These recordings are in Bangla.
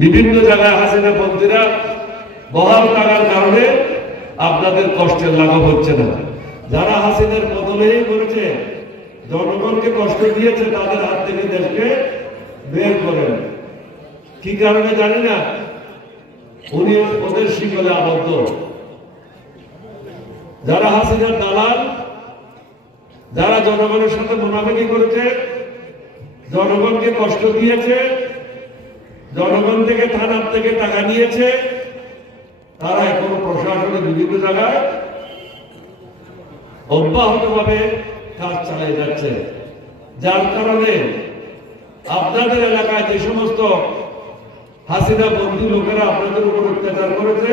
বিভিন্ন জায়গায় হাসিনা পন্থীরা বহাল থাকার কারণে আপনাদের কষ্টের লাঘব হচ্ছে না। যারা হাসিনার পদলেই করেছে, জনগণকে কষ্ট দিয়েছে, তাদের হাত থেকে দেশকে বের করেন। কি কারণে জানি না, উনি ওদের শিকলে আবদ্ধ। যারা হাসিনার দালাল, যারা জনগণের সাথে মুনাফিকি করেছে, জনগণকে কষ্ট দিয়েছে, জনগণ থেকে থানার থেকে টাকা নিয়েছে, তারা এখনো প্রশাসনের বিভিন্ন জায়গায় অব্যাহতভাবে কাজ চালিয়ে যাচ্ছে। যার কারণে আপনাদের এলাকায় যে সমস্ত হাসিনা বন্দী লোকেরা আপনাদের উপর অত্যাচার করেছে,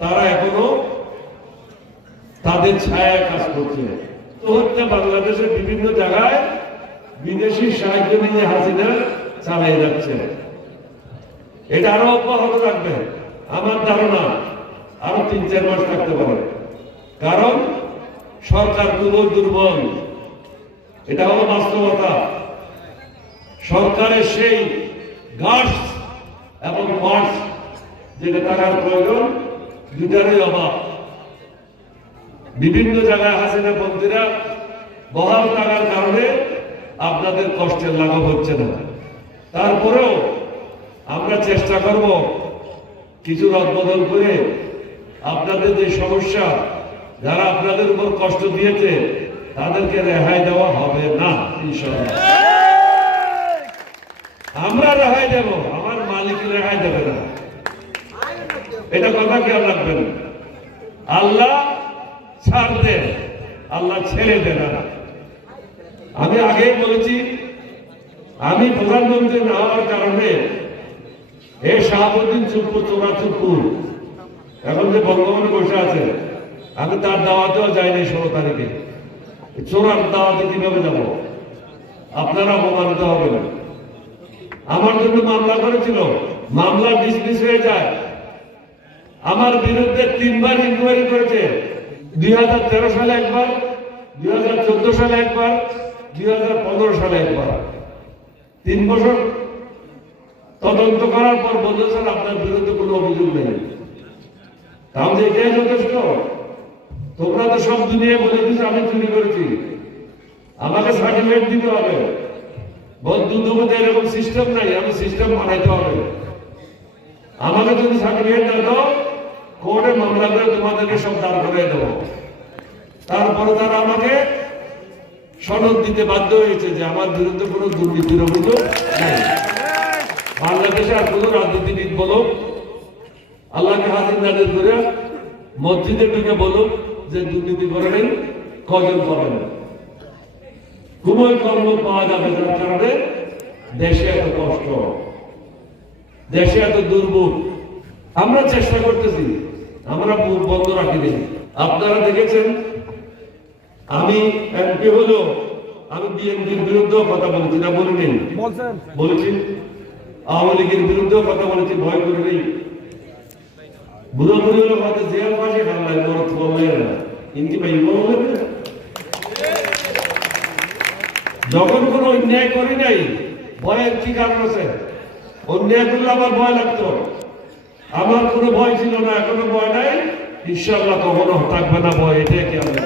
তারা এখনো তাদের ছায়ায় কাজ করছে। তো হচ্ছে বাংলাদেশের বিভিন্ন জায়গায় বিদেশি সাহায্য নিয়ে হাসিনা চালিয়ে যাচ্ছে। এটা আরো অব্যাহত রাখবে। আমার ধারণা আরো ৩-৪ মাস থাকতে পারে, কারণ সরকার খুবই দুর্বল। এটা হলো বাস্তবতা। সরকারের সেই গার্ডস এবং মার্চ যেটা টাকার প্রয়োজন, দুটারই অভাব। বিভিন্ন জায়গায় হাসিনা পন্থীরা বহাল থাকার কারণে আপনাদের কষ্টের লাঘব হচ্ছে না। তারপরেও আমরা চেষ্টা করব কিছু রদবদল করে আপনাদের যে সমস্যা, যারা আপনাদের উপর কষ্ট দিয়েছে, তাদেরকে রেহাই দেওয়া হবে না ইনশাআল্লাহ। আমরা রেহাই দেব, আমার মালিক রেহাই দেবে না। এটা কথা খেয়াল রাখবেন। আল্লাহ ছাড় দেন, আল্লাহ ছেড়ে দেন না। আমি আগেই বলেছি, আমি প্রধানমন্ত্রী না হওয়ার কারণে এই শাহাবুদ্দিন চুপ্পুর চোরা চুপ্পুর এখন যে বঙ্গবন্ধু বসে আছে, আমি তার দাওয়াতেও যাইনি 16 তারিখে। চোরার দাওয়াতে কিভাবে যাব? আপনারা অপমানিত হবেন। আমার জন্য মামলা করেছিল, মামলা ডিসমিস হয়ে যায়। আমার বিরুদ্ধে 3 বার ইনকোয়ারি করেছে, 2013 সালে একবার, 2014 সালে একবার, 2015 সালে একবার। 3 বছর তদন্ত করার পর বলেছেন আপনার বিরুদ্ধে কোনো অভিযোগ নেই। তাহলে এটাই যথেষ্ট? তোমরা তো সব দুনিয়া বলে দিচ্ছ আমি চুরি করেছি, আমাকে সার্টিফিকেট দিতে হবে। বন্ধু দুমতে এরকম সিস্টেম নাই, আমি সিস্টেম বানাইতে হবে। আমাকে যদি সার্টিফিকেট না দাও, কোর্টে মামলা করে তোমাদেরকে সব দাঁড় করিয়ে দেবো। তারপরে তারা আমাকে সনদ দিতে বাধ্য হয়েছে যে আমার বিরুদ্ধে কোনো দুর্নীতির অভিযোগ নেই। বাংলাদেশে আর কোন রাজনীতিবিদ বলুক, আল্লাহকে হাজির নাজির করে মসজিদের দিকে বলুক যে দুর্নীতি করেন, কজন করেন? খুবই কম লোক পাওয়া যাবে, যার কারণে দেশে এত কষ্ট, দেশে এত দুর্ভোগ। আমরা চেষ্টা করতেছি, আমরা মুখ বন্ধ রাখিনি। আপনারা দেখেছেন আমি এমপি হলেও আমি বিএনপির বিরুদ্ধেও কথা বলেছি না, বলিনি? বলেছি। আওয়ামী লীগের বিরুদ্ধেও কথা বলেছি, ভয় করে নেই। বুড়াবুড়ি হলো হয়তো জেল পাশে বাংলায় মরত বললেন না, কিন্তু ভাই বললেন না। যখন কোনো অন্যায় করি নাই, ভয়ের কি কারণ আছে? অন্যায় করলে আমার ভয় লাগতো, আমার কোনো ভয় ছিল না, এখনো ভয় নাই, ইনশাআল্লাহ কখনো থাকবে না ভয়। এটাই কি আমরা